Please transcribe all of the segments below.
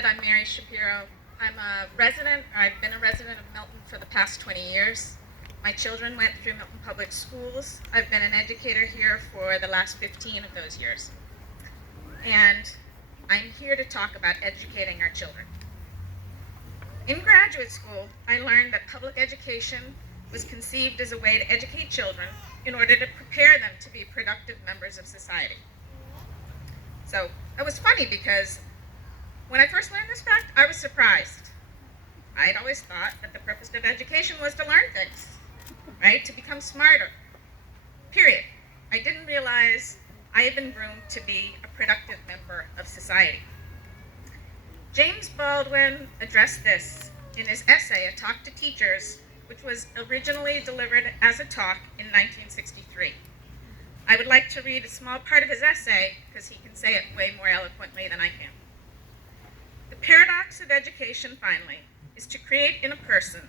said, I'm Mary Shapiro. I've been a resident of Milton for the past 20 years. My children went through Milton Public Schools. I've been an educator here for the last 15 of those years. And I'm here to talk about educating our children. In graduate school, I learned that public education was conceived as a way to educate children in order to prepare them to be productive members of society. So it was funny because when I first learned this fact, I was surprised. I'd always thought that the purpose of education was to learn things, right? To become smarter, period. I didn't realize I had been groomed to be a productive member of society. James Baldwin addressed this in his essay, A Talk to Teachers, which was originally delivered as a talk in 1963. I would like to read a small part of his essay because he can say it way more eloquently than I can. The paradox of education, finally, is to create in a person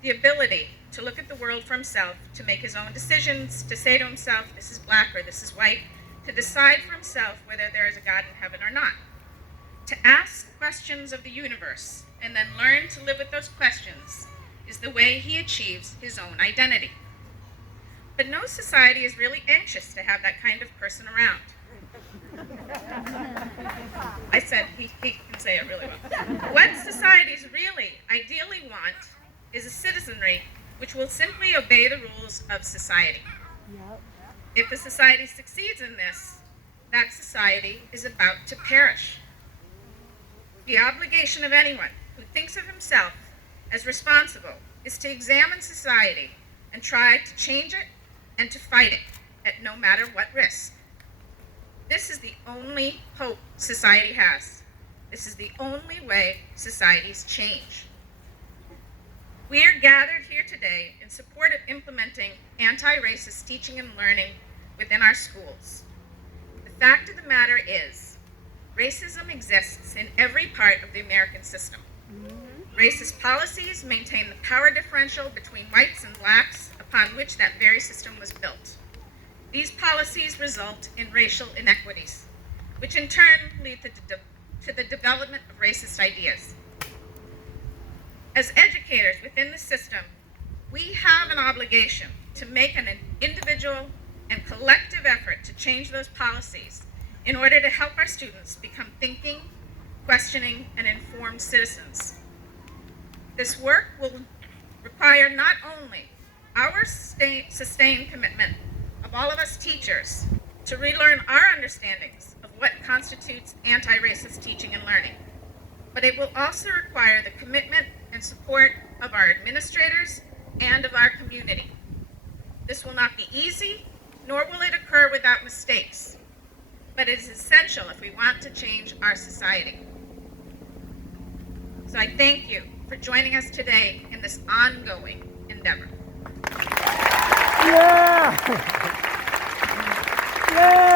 the ability to look at the world for himself, to make his own decisions, to say to himself, this is black or this is white, to decide for himself whether there is a God in heaven or not, to ask questions of the universe and then learn to live with those questions is the way he achieves his own identity. But no society is really anxious to have that kind of person around. I said he can say it really well. What societies really ideally want is a citizenry which will simply obey the rules of society. If a society succeeds in this, that society is about to perish. The obligation of anyone who thinks of himself as responsible is to examine society and try to change it and to fight it at no matter what risk. This is the only hope society has. This is the only way societies change. We are gathered here today in support of implementing anti-racist teaching and learning within our schools. The fact of the matter is, racism exists in every part of the American system. Racist policies maintain the power differential between whites and blacks upon which that very system was built. These policies result in racial inequities, which in turn lead to the development of racist ideas. As educators within the system, we have an obligation to make an individual and collective effort to change those policies in order to help our students become thinking, questioning, and informed citizens. This work will require not only our sustained commitment of all of us teachers to relearn our understandings of what constitutes anti-racist teaching and learning, but it will also require the commitment and support of our administrators and of our community. This will not be easy, nor will it occur without mistakes, but it is essential if we want to change our society. So I thank you for joining us today in this ongoing endeavor. Yeah! Yeah!